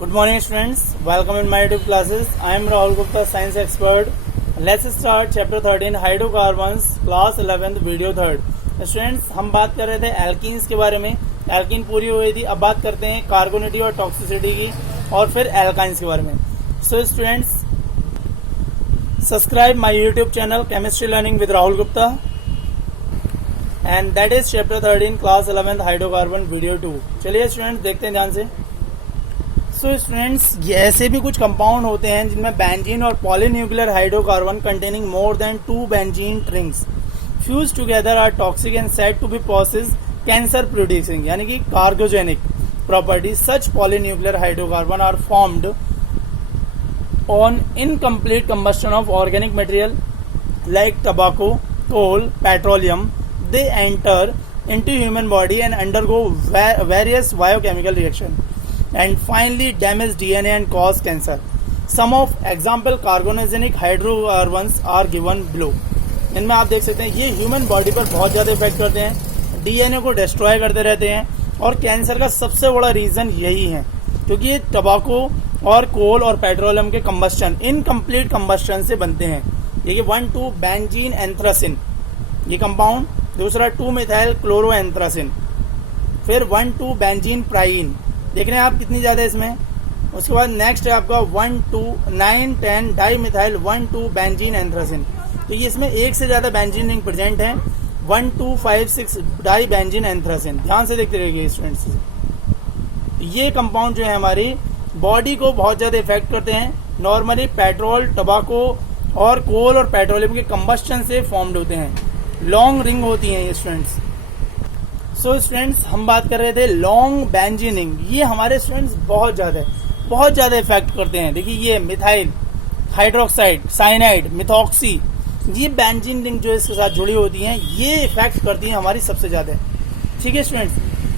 Good morning students, welcome in my YouTube classes. I am Rahul Gupta, science expert. Let's start chapter 13 hydrocarbons class 11th video 3rd. Students हम बात कर रहे थे alkenes के बारे में. एल्कीन पूरी हुई थी. अब बात करते हैं कार्बोनिटी और टॉक्सिसिटी की और फिर एल्काइंस के बारे में. So students subscribe my YouTube channel chemistry learning with Rahul Gupta and that is chapter 13 class 11th hydrocarbon video 2. चलिए स्टूडेंट्स देखते हैं ध्यान से. सो स्टूडेंट्स ये ऐसे भी कुछ कंपाउंड होते हैं जिनमें बेंजीन और polynuclear hydrocarbon containing more than 2 benzene rings fuse together are toxic and said to be posses cancer producing यानी कि carcinogenic property. Such polynuclear hydrocarbon are formed on incomplete combustion of organic material like tobacco, coal, petroleum. They enter into human body and undergo various biochemical reaction and finally damage DNA and cause cancer. Some of example carcinogenic hydrocarbons are given below. इनमें आप देख सकते हैं ये human body पर बहुत ज्यादा effect करते हैं, डीएनए को डिस्ट्रॉय करते रहते हैं और कैंसर का सबसे बड़ा रीजन यही है क्योंकि ये टोबैको और कोल और पेट्रोलियम के कंबस्शन इनकम्प्लीट कंबस्शन से बनते हैं. ये 1,2 बेंजीन एंथ्रासिन ये कंपाउंड, दूसरा 2 मिथाइल क्लोरोएंथ्रासिन, फिर 1,2 बेंजीन प्राइन. देख रहे हैं आप कितनी ज्यादा इसमें. उसके बाद नेक्स्ट है आपका 1,2,9,10 डाई मिथाइल 1,2 बेंजीन एंथ्रासिन. तो ये इसमें एक से ज्यादा बेंजीन रिंग प्रेजेंट है. 1,2,5,6 डाई बेंजीन एंथ्रासिन. ध्यान से देखते रहिए स्टूडेंट्स. ये कंपाउंड जो है हमारी बॉडी को बहुत ज्यादा इफेक्ट करते हैं. नॉर्मली पेट्रोल, टोबैको और कोल और पेट्रोलियम के कंबस्शन से फॉर्म्ड होते हैं. लॉन्ग रिंग होती हैं ये स्टूडेंट्स. सो स्टूडेंट्स हम बात कर रहे थे लॉन्ग बेंजीनिंग. ये हमारे स्टूडेंट्स बहुत ज्यादा इफेक्ट करते हैं. देखिए ये मिथाइल हाइड्रोक्साइड, साइनाइड, मिथॉक्सी, ये बेंजीन रिंग जो इसके साथ जुड़ी होती हैं ये इफेक्ट करती हैं हमारी सबसे ज्यादा. ठीक है स्टूडेंट्स.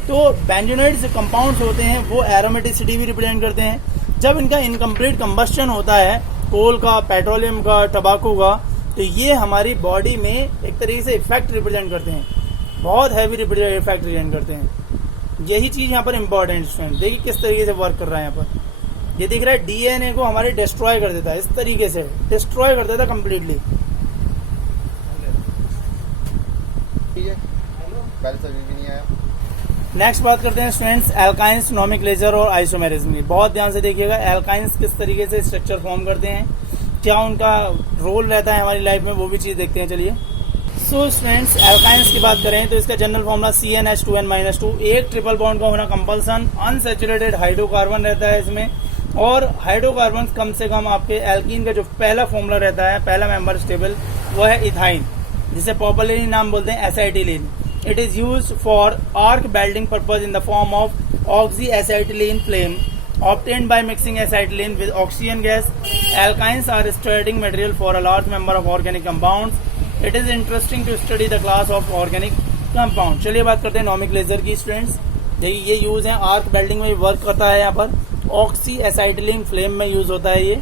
तो बेंजोनाइड जो कंपाउंड्स होते हैं वो एरोमेटिसिटी भी रिप्रेजेंट करते हैं. जब इनका इनकम्प्लीट कंबस्शन होता है कोल का, पेट्रोलियम का, टोबैको का, तो ये हमारी बॉडी में एक तरीके से इफेक्ट रिप्रेजेंट करते हैं. बहुत हैवी इफेक्ट रिप्रेजेंट करते हैं. यही चीज यहाँ पर इम्पोर्टेंट स्टूडेंट. देखिए किस तरीके से वर्क कर रहा है यहाँ पर. ये दिख रहा है डीएनए को हमारे डिस्ट्रॉय कर देता है. इस तरीके से डिस्ट्रॉय कर देता है कम्प्लीटली. नेक्स्ट बात करते हैं स्टूडेंट्स एल्काइंस, नोमेनक्लेचर और आइसोमेरिज्म की. बहुत ध्यान से देखिएगा. एल्काइंस किस तरीके से स्ट्रक्चर फॉर्म करते हैं, क्या उनका रोल रहता है हमारी लाइफ में, वो भी चीज देखते हैं. चलिए सो स्टूडेंट्स एल्काइंस की बात करें तो इसका जनरल फॉर्मूला CnH2n-2. एक ट्रिपल बॉन्ड का होना कंपल्सन. अनसैचुरेटेड हाइड्रोकार्बन रहता है इसमें. और हाइड्रोकार्बन कम से कम आपके एल्कीन का जो पहला फॉर्मूला रहता है, पहला मेंबर स्टेबल, वो है इथाइन, जिसे पॉपुलरली नाम बोलते हैं acetylene. It is use for arc welding purpose in the form of oxy acetylene flame obtained by mixing acetylene with oxygen gas. Alkynes are starting material for a large number of organic compounds. It is interesting to study the class of organic compound. चलिए बात करते हैं nomenclature की students. देखिए ये use है arc welding में work करता है. यहाँ पर ऑक्सी एसाइटिलीन फ्लेम में यूज होता है ये.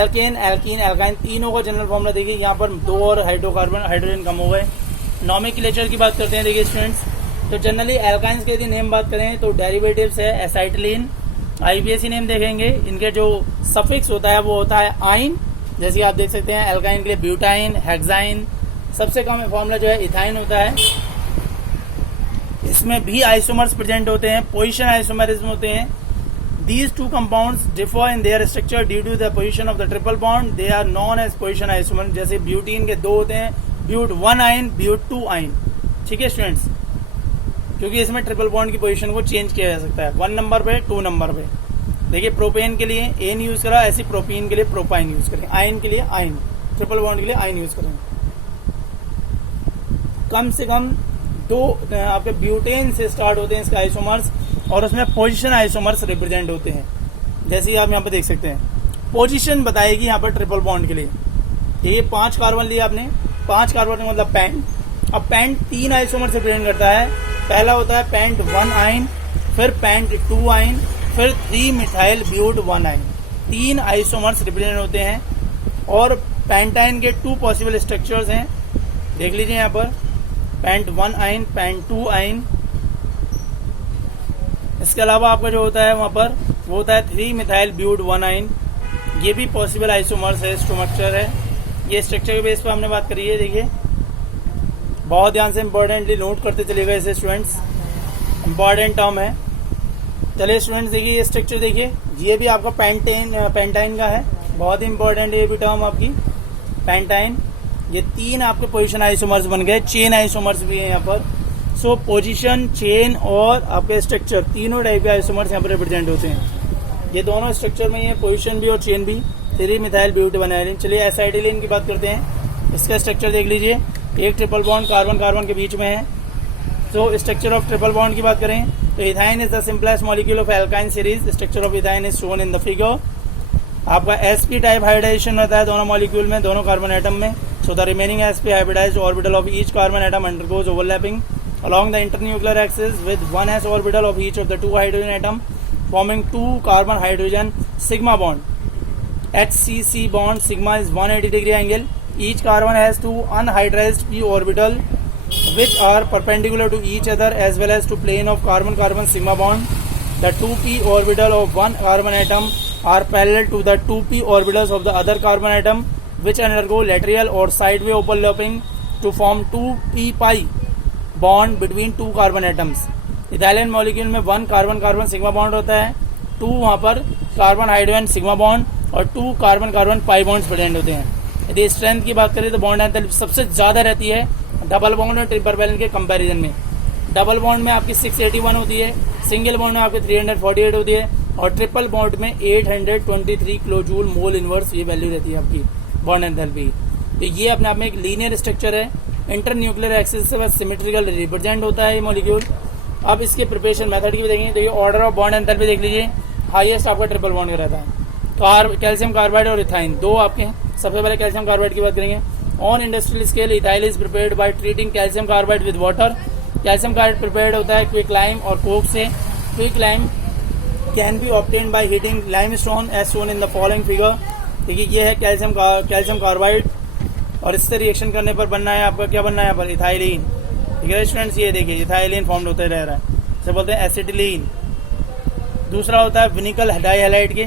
एल्केन, एल्कीन, एल्काइन तीनों का जनरल फॉर्मूला देखिए. यहाँ पर 2 और हाइड्रोकार्बन, हाइड्रोजन कम हो गए. नोमेनक्लेचर की बात करते हैं. देखिए स्टूडेंट्स तो जनरली एल्काइंस के यदि नेम बात करें तो डेरिवेटिव्स है एसाइटिलीन. IUPAC नेम देखेंगे. इनके जो सफिक्स होता है वो होता है आइन. जैसे आप देख सकते हैं एल्काइन के लिए ब्यूटाइन, हेक्साइन. सबसे कम फॉर्मूला जो है इथाइन होता है. इसमें भी आइसोमर्स प्रेजेंट होते हैं, पोजीशन आइसोमरिज्म होते हैं. These two compounds differ in their structure due to the position of the triple bond. They are known as position isomer. जैसे ब्यूटीन के 2 होते हैं, ब्यूट 1 आइन, ब्यूट 2 आइन. ठीक है स्टूडेंट्स, क्योंकि इसमें ट्रिपल बॉन्ड की पोजीशन को चेंज किया जा सकता है 1 नंबर पे, 2 नंबर पे. देखिए प्रोपेन के लिए एन यूज करा, ऐसी प्रोपीन के लिए प्रोपाइन यूज करेंगे. आयन के लिए आयन, ट्रिपल बॉन्ड के लिए आयन यूज करेंगे. कम से कम 2 आपके ब्यूटेन से स्टार्ट होते हैं इसके आइसोमर्स और उसमें पोजीशन आइसोमर्स रिप्रेजेंट होते हैं. जैसे आप यहाँ पे देख सकते हैं पोजीशन बताएगी यहाँ पर ट्रिपल बॉन्ड के लिए. ये 5 कार्बन लिया आपने. 5 कार्बन मतलब पेंट. अब पेंट 3 आइसोमर से रिप्रेजेंट करता है. पहला होता है पेंट 1 आइन, फिर पेंट 2 आइन, फिर 3 मिथाइल ब्यूट 1 आइन. 3 आइसोमर्स रिप्रेजेंट होते हैं और पेंटाइन के 2 पॉसिबल स्ट्रक्चर्स हैं. देख लीजिए यहाँ पर पेंट 1 आइन, पेंट 2 आइन. इसके अलावा आपका जो होता है वहां पर वो होता है 3 मिथाइल ब्यूट 1 ये भी पॉसिबल आइसोमर्स है, स्ट्रक्चर है। ये स्ट्रक्चर के बेस पर हमने बात करी है। देखिए बहुत ध्यान से इंपॉर्टेंटली नोट करते चलेगा इसे स्टूडेंट्स, इंपॉर्टेंट टर्म है। चलिए स्टूडेंट्स देखिए ये स्ट्रक्चर देखिए, ये भी आपका पेंटाइन का है, बहुत ही इंपॉर्टेंट है ये भी टर्म आपकी पेंटाइन। ये 3 आपके पोजीशन आइसोमर्स बन गए, चेन आइसोमर्स भी है यहाँ पर। सो पोजीशन, चेन और आपके स्ट्रक्चर तीनों टाइप के आइसोमर्स यहाँ पर रिप्रेजेंट होते हैं। ये दोनों स्ट्रक्चर में ये पोजीशन भी और चेन भी 3 मिथाइल ब्यूट बनाइलिन। चलिए एसिटाइलिन की बात करते हैं। इसका स्ट्रक्चर देख लीजिए, एक ट्रिपल बॉन्ड कार्बन कार्बन के बीच में है। तो स्ट्रक्चर ऑफ ट्रिपल बॉन्ड की बात करें तो ethyne is the simplest molecule of alkyne series. Structure of ethyne is shown in the figure. आपका sp टाइप हाइब्रिडाइजेशन रहता है दोनों मॉलिक्यूल में, दोनों कार्बन एटम में। So the remaining sp hybridised orbital of each carbon atom undergoes overlapping along the internuclear axis with 1s orbital of each of the 2 hydrogen atom forming 2 carbon hydrogen sigma bond. HCC bond sigma is 180 degree angle. Each carbon has 2 unhybridized p orbital which are perpendicular to each other as well as to plane of carbon carbon sigma bond. The 2p orbital of one carbon atom are parallel to the 2p orbitals of the other carbon atom which undergo lateral or sideway overlapping to form 2p pi bond between 2 carbon atoms. Ethylene molecule में 1 carbon carbon sigma bond होता है, 2 वहाँ पर carbon hydrogen sigma bond और 2 carbon carbon pi bonds present होते हैं। यदि strength की बात करें तो बॉन्ड एंथैल्पी सबसे ज़्यादा रहती है डबल बॉन्ड और ट्रिपल वैलेंट के कंपैरिजन में। डबल बॉन्ड में आपकी 681 होती है, सिंगल बॉन्ड में आपकी 348 होती है और ट्रिपल बॉन्ड में 823 किलो जूल मोल इनवर्स ये वैल्यू रहती है आपकी बॉन्ड एंथैल्पी। तो ये अपने आप में एक लीनियर स्ट्रक्चर है, इंटर न्यूक्लियर एक्सिस से बस सिमेट्रिकल रिप्रेजेंट होता है ये मॉलिक्यूल। अब इसके प्रिपरेशन मेथड की भी देखेंगे तो ये ऑर्डर ऑफ बॉन्ड एंथैल्पी देख लीजिए, हाईएस्ट आपका ट्रिपल बॉन्ड का रहता है। कैल्शियम कार्बाइड और इथाइन दो आपके हैं। सबसे पहले कैल्शियम कार्बाइड की बात करेंगे। On industrial scale ethyl is prepared by treating calcium carbide with water. Calcium carbide prepared होता है क्विक लाइम और कोक से। Quick lime can be obtained by heating limestone as shown in the following figure. देखिए ये है calcium carbide और इससे reaction करने पर बनना है आपका, क्या बनना है यहाँ पर, इथाइलिन। ठीक है स्टूडेंट्स, ये देखिए इथाइलिन फॉर्म होते रह रहा है, इसे बोलते हैं एसिटिलीन। दूसरा होता है विनिकल डाइहैलाइड के,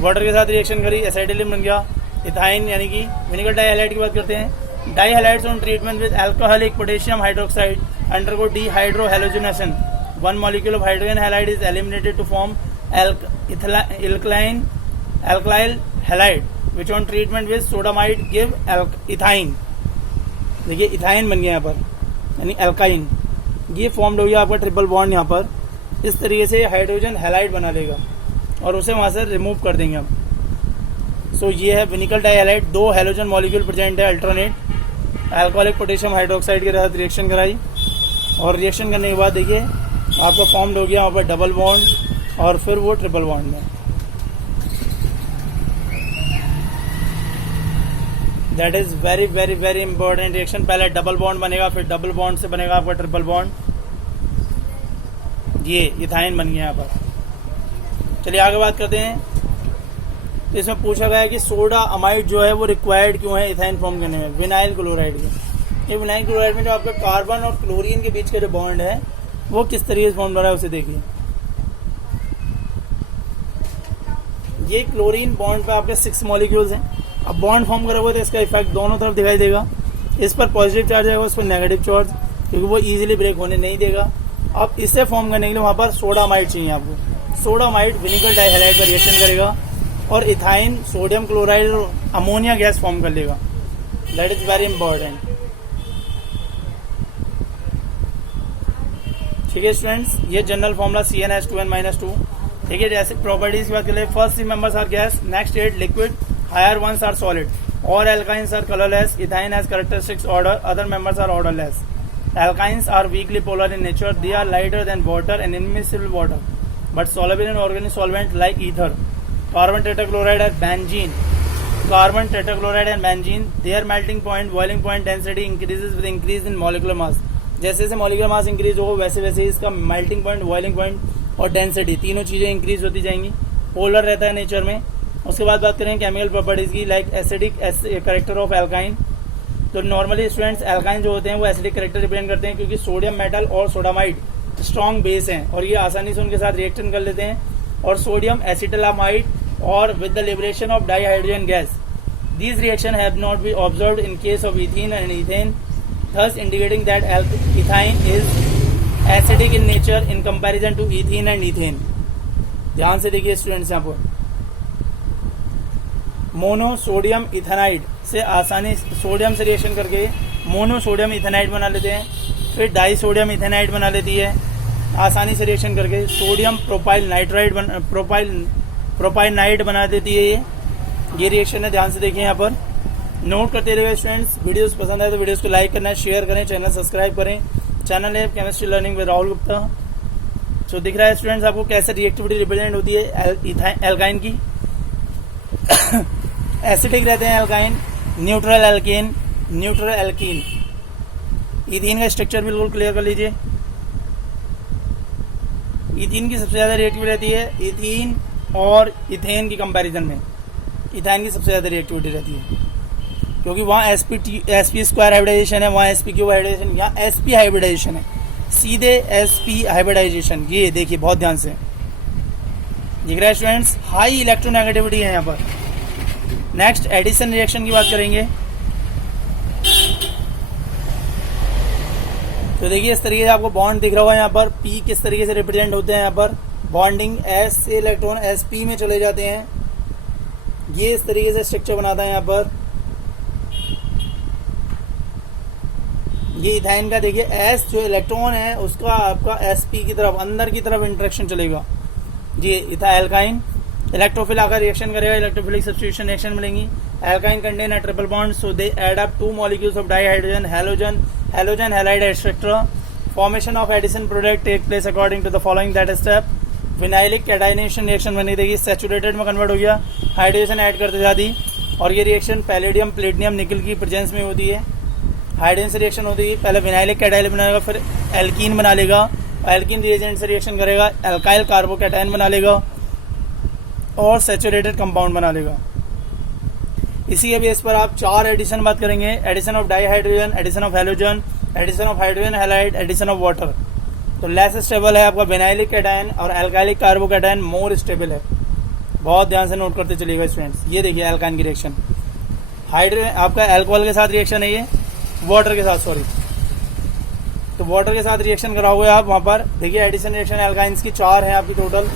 वाटर के साथ रिएक्शन करी एसिटिलीन बन गया इथाइन, यानी कि विनिकल डाइहैलाइड की बात करते हैं। Dihalides on treatment with alcoholic potassium hydroxide undergo dehydrohalogenation. 1 molecule of hydrogen halide is eliminated to form alkyl halide which on treatment with sodamide give ethyne. देखिए इथाइन बन गया यहाँ पर, यानी एल्काइन। ये फॉर्म्ड हो गया आपका ट्रिपल बॉन्ड यहाँ पर। इस तरीके से हाइड्रोजन हैलाइड बना लेगा और उसे वहाँ से रिमूव कर देंगे हम। सो ये है विनिकल डाइहैलाइड, 2 हैलोजन मॉलिक्यूल प्रेजेंट है अल्टरनेट। अल्कोहलिक पोटेशियम हाइड्रोक्साइड के साथ रिएक्शन कराई और रिएक्शन करने के बाद देखिए आपका फॉर्म्ड हो गया वहाँ पर डबल बॉन्ड और फिर वो ट्रिपल बॉन्ड में। That is very very very important reaction. पहले डबल बॉन्ड बनेगा, फिर डबल बॉन्ड से बनेगा आपका ट्रिपल बॉन्ड। ये इथाइन बन गया यहाँ पर। चलिए आगे बात करते हैं। इसमें पूछा गया है कि सोडा अमाइड जो है वो रिक्वायर्ड क्यों है इथाइन फॉर्म करने में, विनाइल क्लोराइड के। ये विनाइल क्लोराइड में जो आपका कार्बन और क्लोरीन के बीच का जो बॉन्ड है वो किस तरीके से फॉर्म हो रहा है उसे देखिए। ये क्लोरीन बॉन्ड पे आपके 6 मॉलिक्यूल्स हैं। अब बॉन्ड फॉर्म करा हुआ तो इसका इफेक्ट दोनों तरफ दिखाई देगा। इस पर पॉजिटिव चार्ज आएगा, उस पर नेगेटिव चार्ज, क्योंकि वो इजीली ब्रेक होने नहीं देगा। अब इसे फॉर्म करने के लिए वहां पर सोडामाइड चाहिए आपको। सोडामाइड विनिकल डाइहैलाइड का रिएक्शन करेगा और इथाइन सोडियम क्लोराइड और अमोनिया गैस फॉर्म कर लेगा। That is very important. ठीक है स्टूडेंट्स, ये जनरल फॉर्मूला CnH2n-2। ठीक है, जैसे प्रॉपर्टीज की बात करें, first 3 members are gas, next 8 liquid, higher ones are solid. All alkynes are colorless. Ethine has characteristics order. Other members are orderless. Alkynes are weakly polar in nature. They are lighter than water and immiscible water, but soluble in organic solvent like ether. Carbon tetrachloride and benzene. Carbon tetrachloride and benzene. Their melting point, boiling point, density increases with increase in molecular mass. जैसे जैसे molecular mass increase हो वैसे वैसे इसका melting point, boiling point और density तीनों चीजें increase होती जाएंगी। पोलर रहता है नेचर में। उसके बाद बात करें केमिकल प्रॉपर्टीज की, like acidic character of alkyne. तो नॉर्मली स्टूडेंट्स एल्काइन जो होते हैं वो एसिडिक करेक्टर रिप्रेजेंट करते हैं क्योंकि सोडियम मेटल और सोडामाइड स्ट्रॉन्ग बेस हैं और ये आसानी से उनके साथ रिएक्शन कर लेते हैं। और सोडियम एसिटाइलामाइड और with the liberation of dihydrogen gas. These reactions have not been observed in case of ethene and ethane, thus indicating that ethine is acidic in nature in comparison to ethene and ethane. ध्यान से देखिए students, यहाँ पर monosodium इथेनाइड से आसानी sodium से reaction करके monosodium इथेनाइड बना लेते हैं, फिर डाइसोडियम इथेनाइड बना लेती है आसानी से रिएक्शन करके. सोडियम प्रोपाइल नाइट्राइड प्रोपाइनाइड बना देती है ये रिएक्शन है. ध्यान से देखिए, यहाँ पर नोट करते रहिए स्टूडेंट्स. वीडियोस पसंद आए तो वीडियोस को लाइक करना, शेयर करें, चैनल सब्सक्राइब करें. चैनल है chemistry learning with Rahul Gupta. तो दिख रहा है स्टूडेंट्स आपको कैसे रिएक्टिविटी रिप्रेजेंट होती है एल्काइन की. एसिडिक रहते हैं alkyne, neutral alkane, neutral alkene. Ethene का स्ट्रक्चर बिल्कुल क्लियर कर लीजिए. इथीन की सबसे ज्यादा रिएक्टिविटी रहती है इथीन और इथेन की कंपैरिजन में. इथाइन की सबसे ज्यादा रिएक्टिविटी रहती है क्योंकि वहाँ sp स्क्वायर हाइब्रिडाइजेशन है, वहाँ sp क्यूब हाइब्रिडाइजेशन, यहाँ sp हाइब्रिडाइजेशन है, सीधे sp हाइब्रिडाइजेशन. ये देखिए बहुत ध्यान से दिख रहा है स्टूडेंट्स. हाई इलेक्ट्रोनेगेटिविटी है यहाँ पर. नेक्स्ट एडिशन रिएक्शन की बात करेंगे. तो देखिए इस तरीके से आपको बॉन्ड दिख रहा होगा यहाँ पर. p किस तरीके से रिप्रेजेंट होते हैं यहाँ पर. बॉन्डिंग s से इलेक्ट्रॉन sp में चले जाते हैं. ये इस तरीके से स्ट्रक्चर बनाता है यहाँ पर. ये इथाइन का देखिए S जो इलेक्ट्रॉन है उसका आपका sp की तरफ अंदर की तरफ इंटरेक्शन चलेगा. ये इथा एल्काइन इलेक्ट्रोफिल आकर रिएक्शन करेगा, इलेक्ट्रोफिलिक सब्स्टिट्यूशन रिएक्शन मिलेंगी. Alkyne contain a triple bond so they add up 2 molecules of dihydrogen halogen halide etcetera. Formation of addition product take place according to the following that step. Vinylic catenation reaction बनी देखिए saturated में convert हो गया, hydrogen add करते जाती. और ये reaction palladium platinum निकल की प्रेजेंस में होती है. हाइड्रोजन से रिएक्शन होती है, पहले विनाइलिक कैटाइल बनाएगा, फिर एल्कीन बना लेगा. एल्कीन रिएजेंट से रिएक्शन करेगा, एल्काइल कार्बोकैटायन बना लेगा और सैचुरेटेड कंपाउंड बना लेगा. इसी के बेस पर आप 4 एडिशन बात करेंगे. Addition of dihydrogen, addition of halogen, addition of hydrogen halide, addition of water. तो लेस स्टेबल है आपका विनाइलिक कैटायन और एल्काइलिक कार्बोकैटायन मोर स्टेबल है. बहुत ध्यान से नोट करते चलिएगा स्टूडेंट्स. ये देखिए एल्काइन की रिएक्शन. हाइड्रोजन आपका अल्कोहल के साथ रिएक्शन है, ये वाटर के साथ सॉरी. तो वाटर के साथ रिएक्शन कराओगे आप वहां पर. देखिए एडिशन रिएक्शन एल्काइंस की 4 है आपकी टोटल.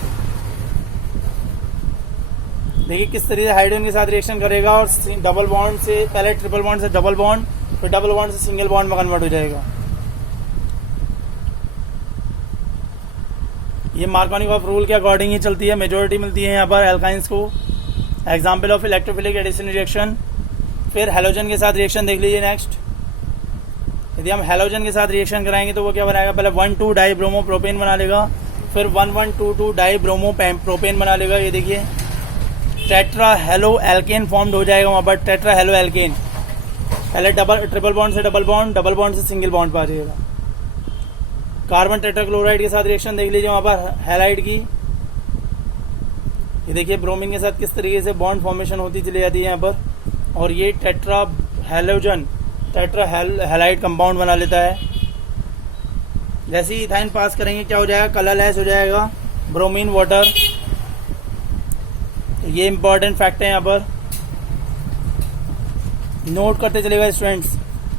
देखिए किस तरीके से हाइड्रोजन के साथ रिएक्शन करेगा और डबल बॉन्ड से पहले ट्रिपल बॉन्ड से डबल बॉन्ड, फिर डबल बॉन्ड से सिंगल बॉन्ड में कन्वर्ट हो जाएगा. ये मार्कोनिकॉफ रूल के अकॉर्डिंग ही चलती है, मेजोरिटी मिलती है यहाँ पर एल्काइंस को. Example of electrophilic addition reaction. फिर हेलोजन के साथ रिएक्शन देख लीजिए. नेक्स्ट यदि हम हेलोजन के साथ रिएक्शन कराएंगे तो वो क्या बनाएगा, पहले 1,2 डाई ब्रोमो प्रोपेन बना लेगा, फिर 1,1,2,2 डाई ब्रोमो प्रोपेन बना लेगा. ये देखिए टेट्रा हेलो एल्केन फॉर्म्ड हो जाएगा वहां पर. टेट्रा हेलो एल्केन पहले ट्रिपल बॉन्ड से डबल बॉन्ड से सिंगल बॉन्ड पर आ जाएगा. कार्बन टेट्राक्लोराइड के साथ रिएक्शन देख लीजिए वहां पर हैलाइड की. ये देखिए ब्रोमीन के साथ किस तरीके से बॉन्ड फॉर्मेशन होती चली जाती है यहाँ पर. और ये टेट्रा हैलाइड कंपाउंड बना लेता है. जैसे ही इथाइन पास करेंगे क्या हो जाएगा, कलरलेस हो जाएगा ब्रोमीन वाटर. ये इंपॉर्टेंट फैक्ट है यहाँ पर, नोट करते चलेगा स्टूडेंट्स.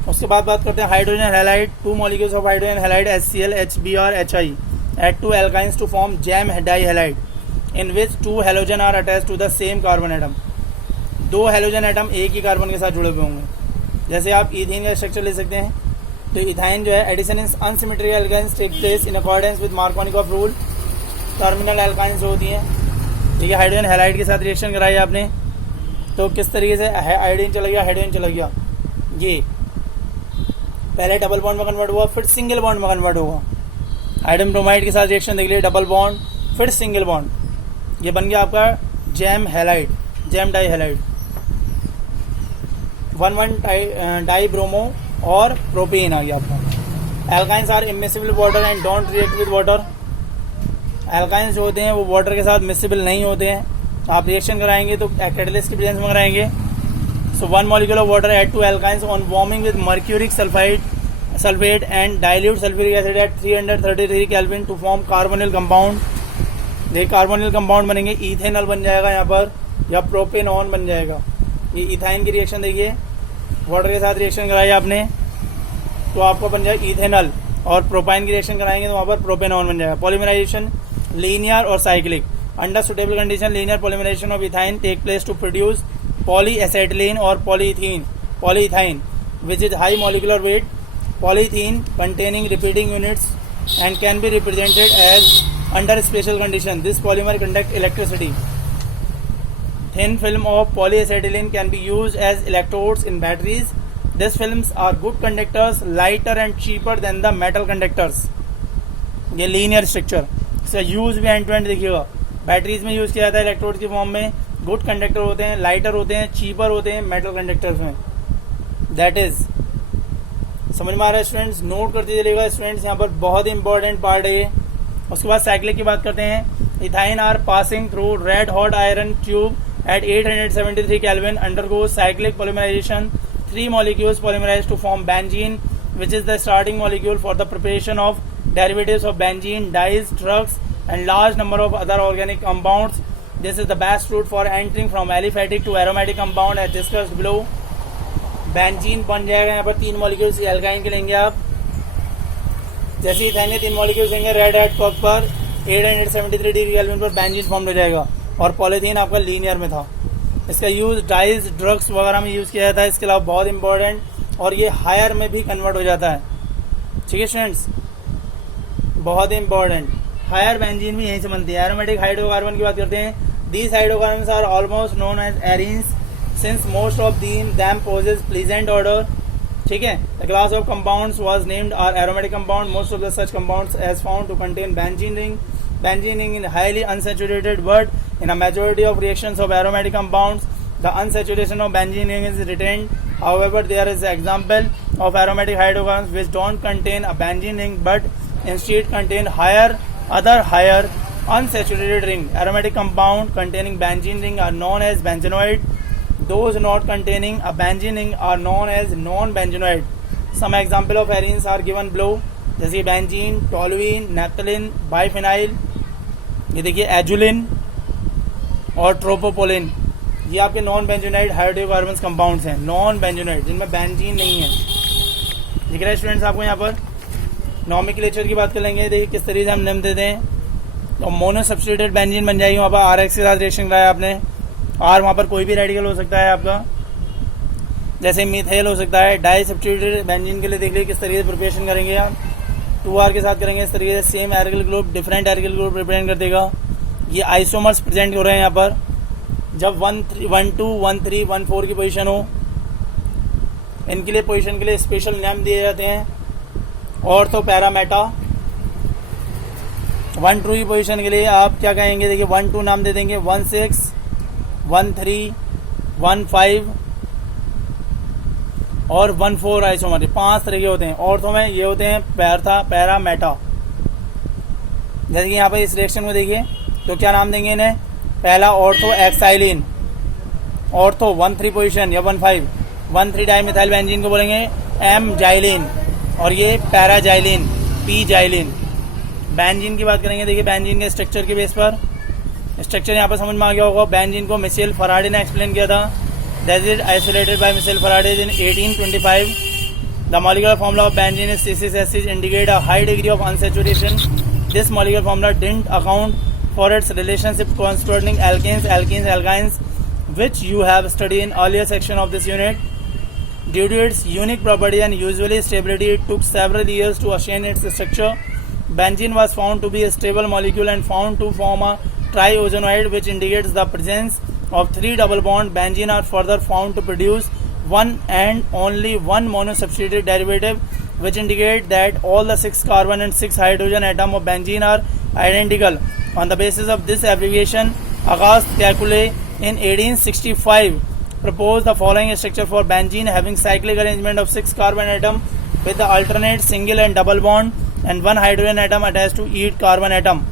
उसके बाद बात करते हैं hydrogen halide. 2 molecules of hydrogen halide HCl, HBr, HI add 2 alkynes to form jam dihalide in which 2 halogen are attached to the same carbon atom. 2 halogen atom एक ही कार्बन के साथ जुड़े हुए होंगे. जैसे आप इथीन का स्ट्रक्चर ले सकते हैं. तो इथाइन जो है addition in unsymmetrical alkynes take place in accordance with Markovnikov rule. Terminal alkynes जो होती हैं, ठीक है, हाइड्रोजन हैलाइड के साथ रिएक्शन कराई आपने तो किस तरीके से आयोडीन चला गया, हाइड्रोजन चला गया. ये पहले डबल बॉन्ड में कन्वर्ट हुआ, फिर सिंगल बॉन्ड में कन्वर्ट होगा. हाइड्रोजन ब्रोमाइड के साथ रिएक्शन देख लिए, डबल बॉन्ड फिर सिंगल बॉन्ड. ये बन गया आपका gem dihalide. 1,1 dibromo और प्रोपेन आ गया आपका. Alkynes are immiscible water and don't react with water. Alkynes जो होते हैं वो वाटर के साथ मिसिबल नहीं होते हैं. आप रिएक्शन कराएंगे तो कैटलिस्ट की प्रेजेंस में कराएंगे. सो 1 molecule of water add 2 alkynes on warming with mercuric sulfate and dilute sulfuric acid at 333 Kelvin to form carbonyl compound. देखिए कार्बोनिल कंपाउंड बनेंगे, इथेनॉल बन जाएगा यहाँ पर, या प्रोपेनॉन बन जाएगा। ये इथाइन की रिएक्शन देखिए, वाटर के साथ रिएक्शन कराई आपने तो आपको बन जाएगा इथेनॉल, और प्रोपाइन की रिएक्शन कराएंगे तो वहाँ पर प्रोपेनॉन बन जाएगा। पॉलीमराइजेशन लीनियर और cyclic, under suitable condition linear polymerization of ethyne take place to produce polyacetylene और polyethyne which is high molecular weight polyethene containing repeating units and can be represented as under special condition. This polymer conduct electricity. Thin film of polyacetylene can be used as electrodes in batteries. These films are good conductors, lighter and cheaper than the metal conductors. ये linear structure, इसका use भी and to and देखिएगा। Batteries में use किया जाता है electrode के form में, गुड कंडक्टर होते हैं, लाइटर होते हैं, चीपर होते हैं मेटल कंडक्टर्स में। दैट इज समझ में आ रहा है स्टूडेंट्स, नोट करते चलिएगा स्टूडेंट्स, यहाँ पर बहुत ही इंपॉर्टेंट पार्ट है ये। उसके बाद साइक्लिक की बात करते हैं। Ethyne are passing through red hot iron tube at 873 Kelvin undergoes cyclic polymerization. 3 molecules polymerize to form benzene, which is the starting molecule for the preparation of derivatives of benzene, dyes, drugs, and large number of other organic compounds. This is the best route for entering from aliphatic to aromatic compound as discussed below. Benzene बन जाएगा यहाँ पर 3 molecules alkyne के लेंगे आप। जैसे ethyne के 3 molecules लेंगे रेड हेड कॉक पर 873 डिग्री केल्विन पर बेंजीन फॉर्म हो जाएगा। और पॉलीथीन आपका लीनियर में था। इसका यूज डाइज, ड्रग्स वगैरह में यूज किया जाता है। इसके अलावा बहुत इंपॉर्टेंट, और ये हायर में भी कन्वर्ट हो जाता है। ठीक है स्टूडेंट्स, बहुत इंपॉर्टेंट, हायर बेंजीन भी यहीं से बनती है। एरोमेटिक हाइड्रोकार्बन की बात करते हैं। These hydrocarbons are almost known as arenes since most of them possess pleasant odor. ठीक है, the class of compounds was named are aromatic compound. Most of the such compounds as found to contain benzene ring. Benzene ring is highly unsaturated, but in a majority of reactions of aromatic compounds, the unsaturation of benzene ring is retained. However, there is an example of aromatic hydrocarbons which don't contain a benzene ring, but instead contain other higher unsaturated ring. Aromatic compound containing benzene ring are known as benzenoid. Those not containing a benzene ring are known as non-benzenoid. Some example of arenes are given below, जैसे benzene, toluene, naphthalene, बाइफेनाइल, ये देखिए azulene और ट्रोपोपोलिन। ये आपके non benzenoid hydrocarbons compounds हैं, non benzenoid, जिनमें benzene नहीं है। दिख रहा है स्टूडेंट्स आपको यहाँ पर। नॉमेनक्लेचर की बात कर लेंगे, देखिए किस तरीके से हम नाम देते हैं। तो मोनो सब्स्टिट्यूटेड बेंजीन बन जाएगी वहाँ पर, RX के साथ रिएक्शन कराया आपने, और वहाँ पर कोई भी रेडिकल हो सकता है आपका, जैसे मिथाइल हो सकता है। डाई सब्स्टिट्यूटेड बेंजीन के लिए देख लीजिए किस तरीके से प्रिपरेशन करेंगे आप, 2R के साथ करेंगे इस तरीके से। Same alkyl group different alkyl group represent कर देगा। ये आइसोमर्स प्रेजेंट हो रहे हैं यहाँ पर। जब 1, 2, 1, 3, 1, 4 की पोजीशन हो, इनके लिए पोजीशन के लिए स्पेशल नाम दिए जाते हैं। और तो पैरामेटा 1, 2 की पोजीशन के लिए आप क्या कहेंगे, देखिए 1, 2 नाम दे देंगे, 1, 6, 1, 3, 1, 5 और 1, 4 आइसोमर। 5 तरह के होते हैं। ऑर्थो में ये होते हैं पैरामेटा। जैसे कि यहाँ पर इस रिएक्शन में देखिए, तो क्या नाम देंगे इन्हें, पहला ऑर्थो एक्साइलिन, ऑर्थो 1, 3 पोजीशन या 1, 5, 1, 3 डाइमिथाइल बेंजीन को बोलेंगे एम जाइलिन, और ये पैराजाइलिन, पी जाइलिन। बेंजीन की बात करेंगे, देखिए बेंजीन के स्ट्रक्चर के बेस पर, स्ट्रक्चर यहाँ पर समझ में आ गया होगा। बेंजीन को मिशेल फराडे ने एक्सप्लेन किया था। That is isolated by Michael Faraday in 1825। The molecular formula of benzene is C6H6 indicate a high degree of unsaturation. This molecular formula didn't account for its relationship concerning alkanes, alkenes, alkynes, which you have studied in earlier section of this unit. Due to its unique property and usually stability, it took several years to ascertain its structure. Benzene was found to be a stable molecule and found to form a triozenoid, which indicates the presence of 3 double bond. Benzene are further found to produce one and only one monosubstituted derivative, which indicate that all the 6 carbon and 6 hydrogen atom of benzene are identical. On the basis of this abbreviation, Auguste Kekulé in 1865 proposed the following structure for benzene, having cyclic arrangement of 6 carbon atom with the alternate single and double bond and 1 hydrogen atom attached to each carbon atom.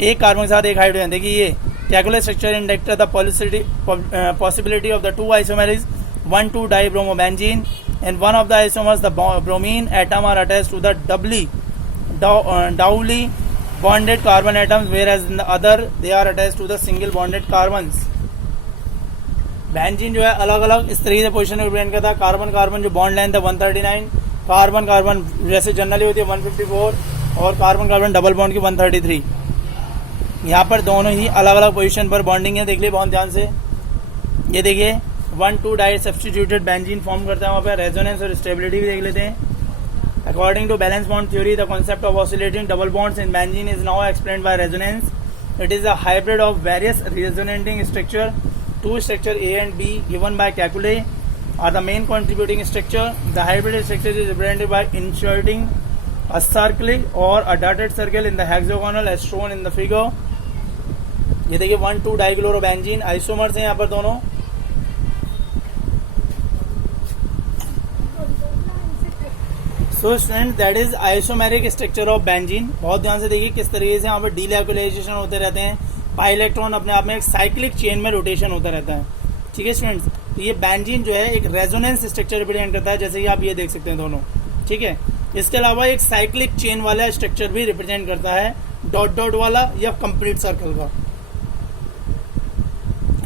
एक carbon के साथ एक hydrogen. देखिए ये Kekule structure indicate the possibility of the 2 isomers 1, 2 dibromobenzene and one of the isomers, the bromine atom, are attached to the doubly bonded carbon atoms, whereas in the other they are attached to the single bonded carbons. Benzene जो है अलग अलग इस तरीके से position represent करता है. Carbon carbon जो बॉन्ड लेंथ है 139, कार्बन कार्बन जैसे जनरली होती है 154 और कार्बन कार्बन डबल बॉन्ड की 133. यहाँ पर दोनों ही अलग अलग पोजीशन पर बॉन्डिंग है. देख लीजिए बहुत ध्यान से. ये देखिए 1,2 डाई सब्स्टिट्यूटेड बेंजीन फॉर्म करता है. वहाँ पर रेजोनेंस और स्टेबिलिटी भी देख लेते हैं. According to valence bond theory, the concept of oscillating double bonds in benzene is now explained by resonance. It is a hybrid of various resonating structure. Two structure A and B given by Kekulé are the main contributing structure. The hybrid structure is represented by inserting a circle or a dotted circle in the hexagonal as shown in the figure. ये देखिए 1,2 dichlorobenzene isomers हैं यहाँ पर दोनों. So student that is isomeric structure of benzene. बहुत ध्यान से देखिए किस तरीके से यहाँ पर डीलैकुलाइजेशन होते रहते हैं. पाई इलेक्ट्रॉन अपने आप में एक साइक्लिक चेन में रोटेशन होता रहता है. ठीक है स्टूडेंट्स. तो ये बेंजीन जो है एक रेजोनेंस स्ट्रक्चर रिप्रेजेंट करता है, जैसे कि आप ये देख सकते हैं दोनों. ठीक है. इसके अलावा एक साइक्लिक चेन वाला स्ट्रक्चर भी रिप्रेजेंट करता है, डॉट डॉट वाला या कंप्लीट सर्कल का.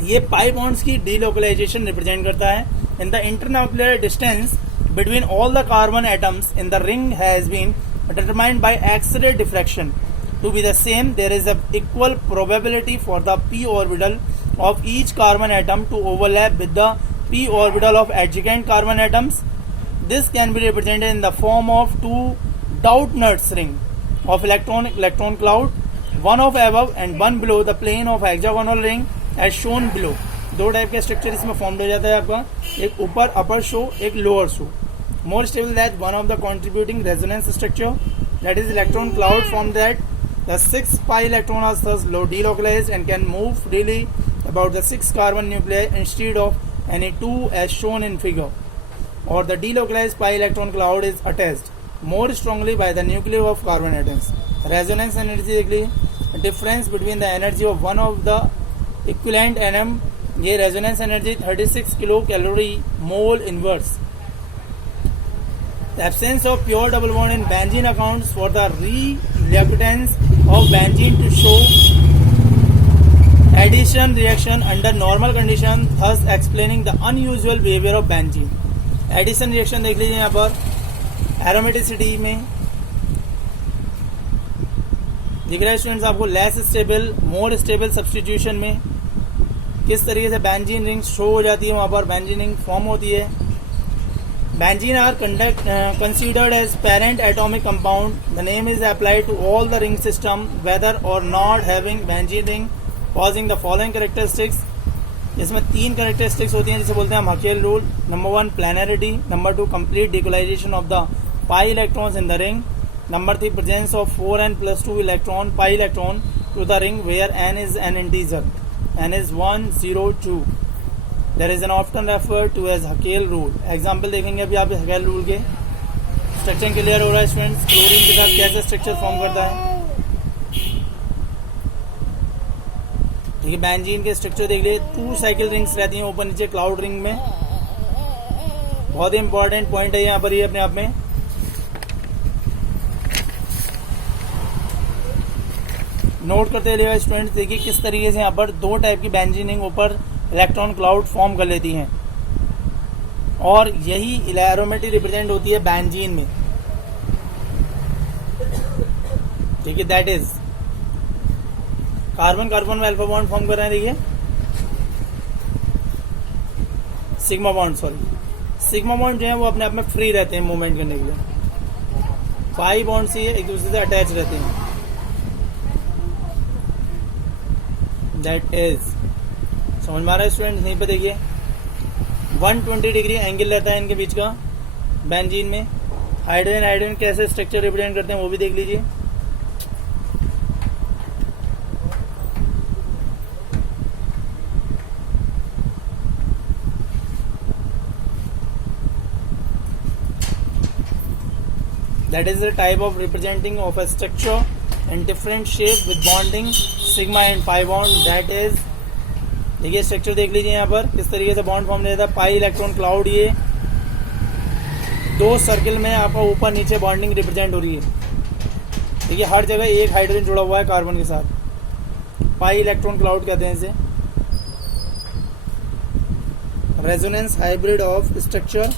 ये पाई बॉन्ड्स की डीलोकलाइजेशन रिप्रेजेंट करता है. In the internuclear distance between all the carbon atoms in the ring has been determined by X-ray diffraction to be the same. There is a equal probability for the p orbital of each carbon atom to overlap with the p orbital of adjacent carbon atoms. This can be represented in the form of two Doudna's ring of electron cloud, one of above and one below the plane of hexagonal ring as shown below. दो type के structure इसमें form हो जाता है आपका, एक ऊपर अपर show, एक lower show. More stable than one of the contributing resonance structure, that is electron cloud, from that the 6 pi electron are thus delocalized and can move freely about the 6 carbon nuclei instead of any 2 as shown in figure. Or the delocalized pi electron cloud is attached more strongly by the nuclei of carbon atoms. Resonance energy देख लीजिए. Difference between the energy of one of the equivalent atom, ये resonance energy 36 kilo calorie mole inverse. The absence of pure double bond in benzene accounts for the reluctance of benzene to show addition reaction under normal condition, thus explaining the unusual behavior of benzene. Addition reaction देख लीजिए यहाँ पर aromaticity में दिख रहा है students आपको. Less stable more stable substitution में किस तरीके से बेंजीन रिंग शो हो जाती है, वहाँ पर बेंजीन रिंग फॉर्म होती है. Benzene are considered as parent atomic compound. The name is applied to all the ring system, whether or not having benzene ring, causing the following characteristics. इसमें 3 characteristics होती हैं जिसे बोलते हैं हम Hückel rule. Number 1 planarity, Number 2 complete decoalization of the pi electrons in the ring, Number 3 presence of 4n plus 2 electron pi electron to the ring where n is an integer, n is 1, 0, 2. There is an often referred to as Hückel rule. Example देखेंगे अभी आप Hückel rule के. Structure clear हो रहा है students. Chlorine के साथ कैसे स्ट्रक्चर फॉर्म करता है. ठीक है. बेंजीन के स्ट्रक्चर देख लिए. 2 साइकिल रिंग्स रहती हैं ऊपर नीचे क्लाउड रिंग में. बहुत ही इंपॉर्टेंट पॉइंट है यहाँ पर ये अपने आप में. नोट करते रहिएगा स्टूडेंट्स. देखिए किस तरीके से यहाँ पर 2 टाइप की बेंजीन रिंग ऊपर इलेक्ट्रॉन क्लाउड फॉर्म कर लेती हैं और यही एरोमेटिक रिप्रेजेंट होती है बेंजीन में. ठीक है. दैट इज कार्बन कार्बन में अल्फा बॉन्ड फॉर्म कर रहे हैं. देखिए सिग्मा बॉन्ड, सिग्मा बॉन्ड जो है वो अपने आप में फ्री रहते हैं मूवमेंट करने के लिए. पाई बॉन्ड से एक दूसरे से अटैच रहते हैं. दैट इज समझ में आ रहा है स्टूडेंट. यहीं पे देखिए 120 डिग्री एंगल रहता है इनके बीच का बेंजीन में. हाइड्रोजन हाइड्रोजन कैसे स्ट्रक्चर रिप्रेजेंट करते हैं वो भी देख लीजिए. That is the type of representing of a structure in different shape with bonding sigma and pi bond. That is, देखिए स्ट्रक्चर देख लीजिए यहाँ पर किस तरीके से बॉन्ड फॉर्म रहता है. पाई इलेक्ट्रॉन क्लाउड, ये 2 सर्किल में आपका ऊपर नीचे बॉन्डिंग रिप्रेजेंट हो रही है. देखिए हर जगह एक हाइड्रोजन जुड़ा हुआ है कार्बन के साथ। पाई इलेक्ट्रॉन क्लाउड कहते हैं इसे। Resonance hybrid of structure.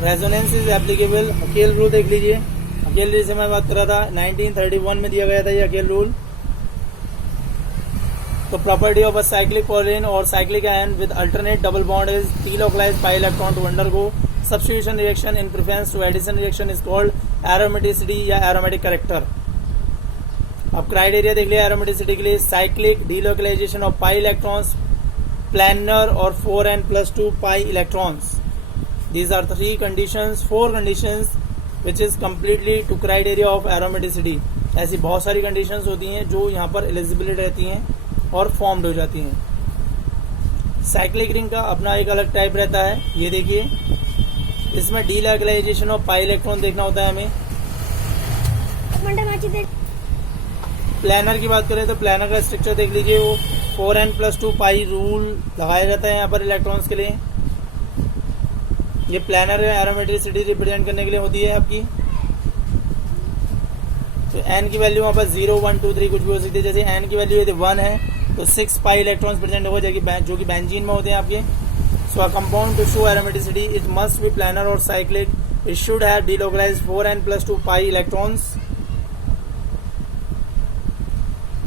Resonance is applicable. Hückel rule देख लीजिए। हकेल रूल से मैं बात कर रहा था, 1931 में दिया गया था ये हकेल रूल। तो property of a cyclic Pauline और cyclic ion with alternate double bond is delocalized pi electron to undergo substitution reaction in preference to addition reaction is called aromaticity या aromatic character। अब criteria देख लिया aromaticity के लिए। Cyclic, delocalization of pi electrons, planar और 4n+2 pi electrons. These are four conditions which is completely to criteria of aromaticity। ऐसी बहुत सारी conditions होती हैं जो यहाँ पर एलिजिबिलिटी रहती हैं और फॉर्म्ड हो जाती हैं। साइक्लिक रिंग का अपना एक अलग टाइप रहता है। ये देखिए, इसमें delocalization ऑफ पाई इलेक्ट्रॉन देखना होता है हमें। प्लानर की बात करें तो प्लानर का स्ट्रक्चर देख लीजिए, वो 4n+2 पाई रूल लगाया जाता है यहाँ पर इलेक्ट्रॉन्स के लिए। ये प्लानर एरोमेटिसिटी रिप्रेजेंट करने के लिए होती है आपकी। तो n की वैल्यू वहाँ पर 0, 1, 2, 3 कुछ भी हो सकती है। जैसे n की वैल्यू यदि 1 है तो 6 पाई इलेक्ट्रॉन्स प्रेजेंट होगा जो कि बेंजीन में होते हैं आपके। So a compound to show aromaticity it must be planar और cyclic. It should have delocalized 4n+2 pi electrons.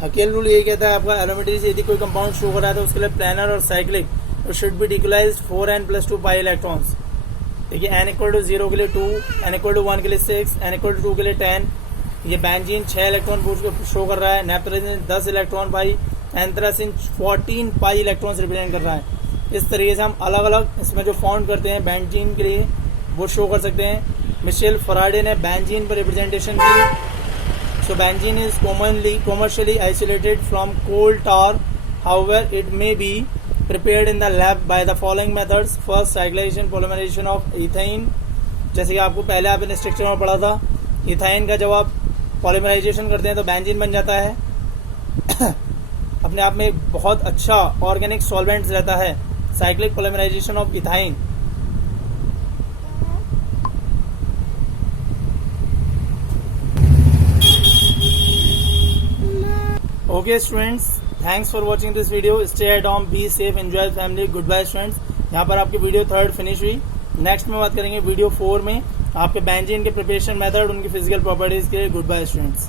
Huckel rule यही कहता है आपका, एरोमेटिसिटी यदि कोई कंपाउंड शो कर रहा है तो उसके लिए प्लानर और साइक्लिक तो should be delocalized 4n+2 pi electrons. देखिए n = 0 के लिए 2, n = 1 के लिए 6, n = 2 के लिए 10। ये बेंजीन 6 इलेक्ट्रॉन शो कर रहा है, नैप्थेलिन 10 इलेक्ट्रॉन पाई, एंथ्रासिन 14 पाई इलेक्ट्रॉन्स रिप्रेजेंट कर रहा है। इस तरीके से हम अलग अलग इसमें जो फाउंड करते हैं बेंजीन के लिए वो शो कर सकते हैं। मिशेल फराडे ने बेंजीन पर रिप्रेजेंटेशन की। सो benzene is commercially isolated from coal tar, however it may be prepared in the lab by the following methods। first, cyclization polymerization of ethane। जैसे कि आपको पहले आपने स्ट्रक्चर में पढ़ा था, इथाइन का जब आप पॉलीमराइजेशन करते हैं तो बेंजीन बन जाता है। अपने आप में एक बहुत अच्छा ऑर्गेनिक सॉल्वेंट रहता है, cyclic polymerization of ethyne. Okay students, thanks for watching this video. Stay at home, be safe, enjoy family. Goodbye students. यहाँ पर आपकी वीडियो 3rd फिनिश हुई। नेक्स्ट में बात करेंगे वीडियो 4 में आपके बेंजीन के प्रिपरेशन मेथड, उनकी फिजिकल प्रॉपर्टीज के। Goodbye students.